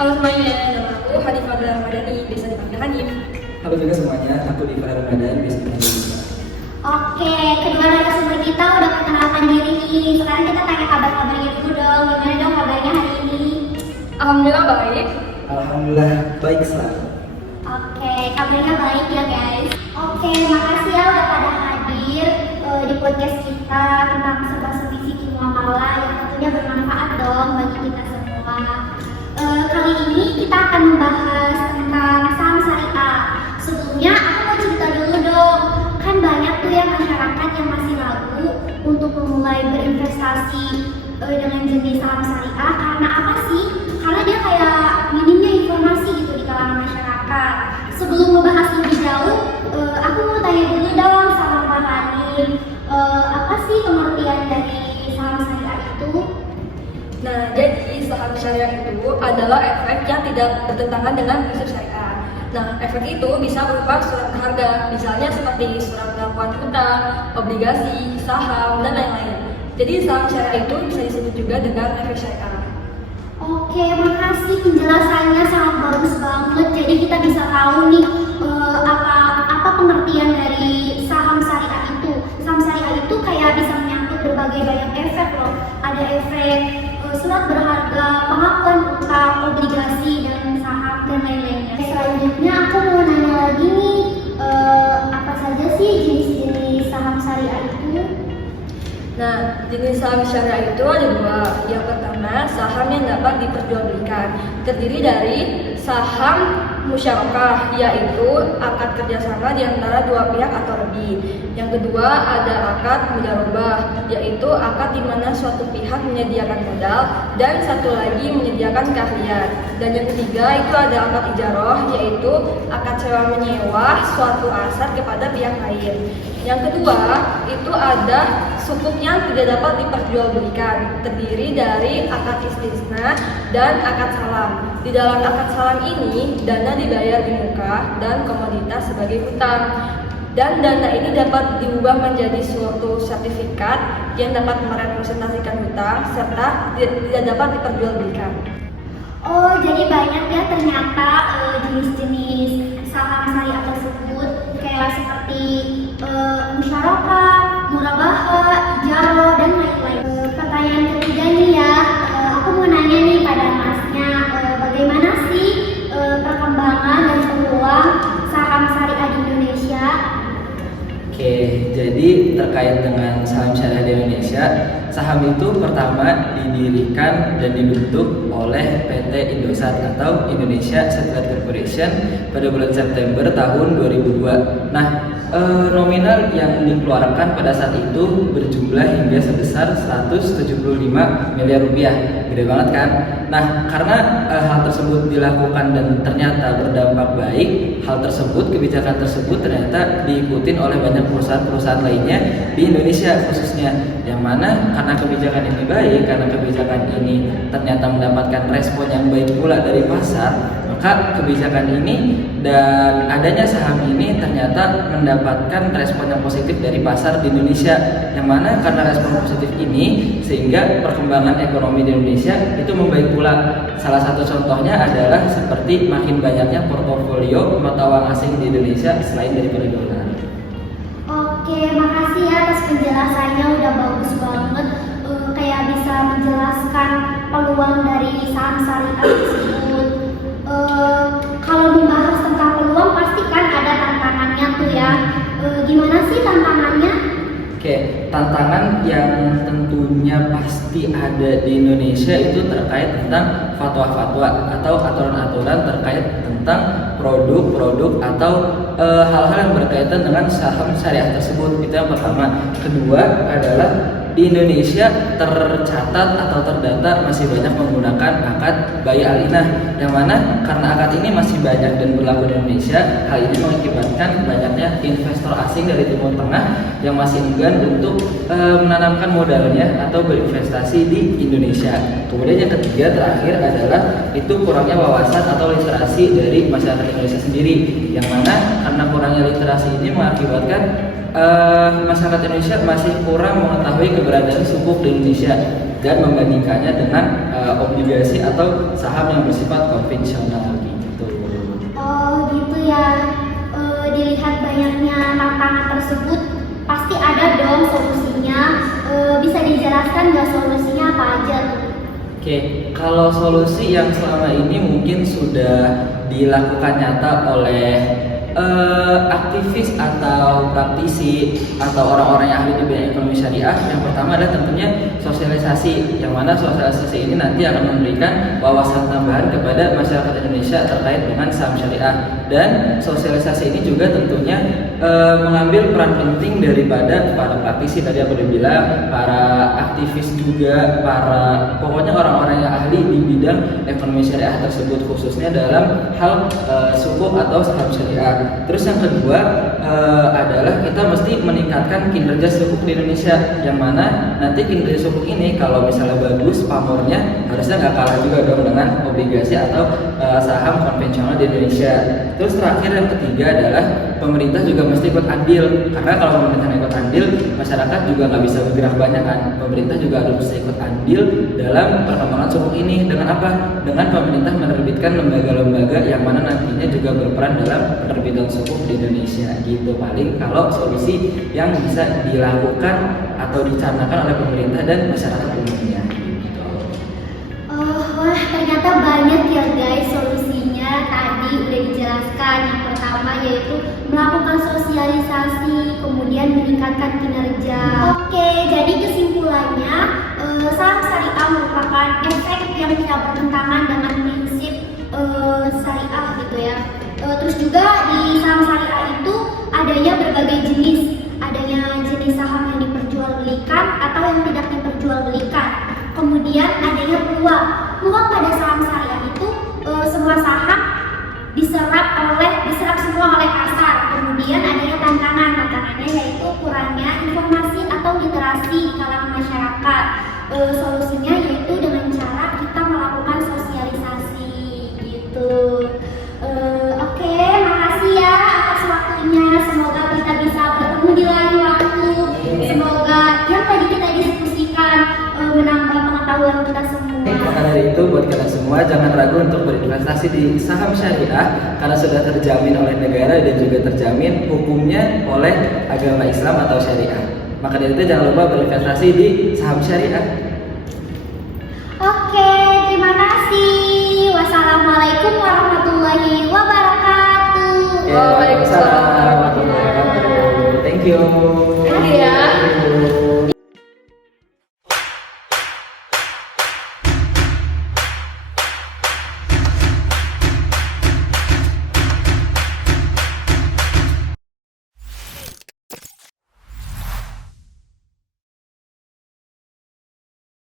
Halo semuanya, nama aku Hanifah Ramadhani, biasa dipanggil Hanif. Halo juga semuanya, aku Diva Ramadan, biasa dipanggil Diva. Oke, kedua narasumber kita udah perkenalkan diri nih. Sekarang kita tanya kabar-kabarnya dulu dong. Gimana dong kabarnya hari ini? Alhamdulillah baik. Alhamdulillah baik selalu. Oke, kabarnya baik ya guys. Oke, makasih ya udah pada hadir di podcast kita tentang serba-serbi Fikih Muamalah yang tentunya bermanfaat dong bagi kita semua. Kali ini kita akan membahas tentang saham syariah. Sebelumnya aku mau cerita dulu dong. Kan banyak tuh ya masyarakat yang masih ragu untuk memulai berinvestasi dengan jenis saham syariah. Karena apa sih? Karena dia kayak minimnya informasi gitu di kalangan masyarakat. Sebelum membahas lebih jauh, aku mau tanya dulu dong sama Pak Hanif, apa sih pengertian dari saham syariah itu? Nah, jadi saham syariah itu adalah efek yang tidak bertentangan dengan prinsip syariah. Nah, efek itu bisa berupa surat harga, misalnya seperti surat pengakuan hutang, obligasi, saham, dan lain-lain. Jadi saham syariah itu bisa disebut juga dengan efek syariah. Oke, makasih penjelasannya sangat bagus banget. Jadi kita bisa tahu nih apa pengertian dari saham syariah itu. Saham syariah itu kayak bisa menyangkut berbagai banyak efek loh. Ada efek surat berharga, pengakuan utang, obligasi, dan saham dan lain-lainnya. Selanjutnya aku mau nanya lagi nih, apa saja sih jenis-jenis saham syariah itu? Nah, jenis saham syariah itu ada dua. Yang pertama, saham yang dapat diperjualbelikan, terdiri dari saham musyarakah, yaitu akad kerjasama di antara dua pihak atau lebih. Yang kedua, ada akad mujarobah, yaitu akad di mana suatu pihak menyediakan modal dan satu lagi menyediakan keahlian. Dan yang ketiga, itu ada akad ijaroh, yaitu akad sewa menyewa suatu aset kepada pihak lain. Yang kedua, itu ada sukuk yang tidak dapat diperjualbelikan, terdiri dari akad istisna dan akad salam. Di dalam akad salam ini, dana dibayar di muka dan komoditas sebagai hutang. Dan dana ini dapat diubah menjadi suatu sertifikat yang dapat merepresentasikan hutang serta tidak dapat diperjualbelikan. Oh, jadi banyak ya ternyata jenis-jenis saham syariah tersebut, kayak seperti musyarakah, murabahah, ijaroh, dan lain-lain. Pertanyaan ketiga nih ya, aku mau nanya nih pada masnya, bagaimana sih perkembangan dan peluang saham syariah di Indonesia? Oke, jadi terkait dengan saham syariah di Indonesia, saham itu pertama didirikan dan dibentuk oleh PT Indosat atau Indonesia Satellite Corporation pada bulan September tahun 2002. Nah, nominal yang dikeluarkan pada saat itu berjumlah hingga sebesar 175 miliar rupiah. Gede banget kan? Nah, karena hal tersebut dilakukan dan ternyata berdampak baik, hal tersebut, kebijakan tersebut ternyata diikutin oleh banyak perusahaan-perusahaan lainnya di Indonesia khususnya. Yang mana karena kebijakan ini baik, karena kebijakan ini ternyata mendapatkan respon yang baik pula dari pasar, maka kebijakan ini dan adanya saham ini ternyata mendapatkan respon yang positif dari pasar di Indonesia. Yang mana karena respon positif ini sehingga perkembangan ekonomi di Indonesia itu membaik pula. Salah satu contohnya adalah seperti makin banyaknya portofolio mata uang asing di Indonesia selain daripada dolar. Oke, makasih ya atas penjelasannya, udah bagus banget. Kayak bisa menjelaskan peluang dari saham syariah tersebut. Kalau dibahas tentang peluang pasti kan ada tantangannya tuh ya. Gimana sih tantangannya? Oke, tantangan yang tentunya pasti ada di Indonesia itu terkait tentang fatwa-fatwa atau aturan-aturan terkait tentang produk-produk atau hal-hal yang berkaitan dengan saham syariah tersebut. Itu yang pertama. Kedua adalah di Indonesia tercatat atau terdata masih banyak menggunakan akad bai alinah, yang mana karena akad ini masih banyak dan berlaku di Indonesia, hal ini mengakibatkan banyaknya investor asing dari Timur Tengah yang masih enggan untuk menanamkan modalnya atau berinvestasi di Indonesia. Kemudian yang ketiga terakhir adalah itu kurangnya wawasan atau literasi dari masyarakat Indonesia sendiri, yang mana karena kurangnya literasi ini mengakibatkan masyarakat Indonesia masih kurang mengetahui keberadaan sukuk di Indonesia dan membandingkannya dengan obligasi atau saham yang bersifat konvensional gitu. Oh gitu ya. Dilihat banyaknya tantangan tersebut, pasti ada dong solusinya. Bisa dijelaskan nggak solusinya apa aja tuh? Oke, kalau solusi yang selama ini mungkin sudah dilakukan nyata oleh aktivis atau praktisi atau orang-orang yang ahli di bidang ekonomi syariah, yang pertama adalah tentunya sosialisasi, yang mana sosialisasi ini nanti akan memberikan wawasan tambahan kepada masyarakat Indonesia terkait dengan saham syariah. Dan sosialisasi ini juga tentunya mengambil peran penting daripada para praktisi tadi aku udah bilang, para aktivis juga, para pokoknya orang-orang yang ahli di bidang ekonomi syariah tersebut, khususnya dalam hal sukuk atau saham syariah. Terus yang kedua adalah kita mesti meningkatkan kinerja sukuk di Indonesia, yang mana nanti kinerja sukuk ini kalau misalnya bagus pamornya harusnya nggak kalah juga dong dengan obligasi atau saham konvensional di Indonesia. Terus terakhir yang ketiga adalah pemerintah juga mesti ikut andil, karena kalau pemerintah ikut andil, masyarakat juga nggak bisa bergerak banyak kan. Pemerintah juga harus ikut andil dalam perkembangan sukuk ini. Dengan apa? Dengan pemerintah menerbitkan lembaga-lembaga yang mana nantinya juga berperan dalam penerbitan sukuk di Indonesia gitu. Paling kalau solusi yang bisa dilakukan atau dicanangkan oleh pemerintah dan masyarakat umumnya gitu. Wah ternyata banyak ya guys solusinya. Tadi udah dijelaskan, yang pertama yaitu melakukan sosialisasi, kemudian meningkatkan kinerja. Oke, jadi kesimpulannya saham syariah merupakan efek yang tidak bertentangan dengan prinsip syariah gitu ya. Terus juga di saham syariah itu adanya berbagai jenis, adanya jenis saham yang diperjualbelikan atau yang tidak diperjualbelikan. Kemudian adanya peluang pada saham syariah itu semua saham diserap semua oleh pasar. Kemudian adanya tantangannya yaitu kurangnya informasi atau literasi di kalangan masyarakat. Solusinya yaitu dengan cara kita melakukan sosialisasi gitu. Oke, makasih ya atas waktunya. Semoga kita bisa bertemu di lain waktu. Semoga yang tadi kita diskusikan menambah pengetahuan kita semua. Maka dari itu buat kalian semua jangan ragu untuk berinvestasi di saham syariah, karena sudah terjamin oleh negara dan juga terjamin hukumnya oleh agama Islam atau syariah. Maka dari itu jangan lupa berinvestasi di saham syariah. Oke, terima kasih. Wassalamualaikum warahmatullahi wabarakatuh.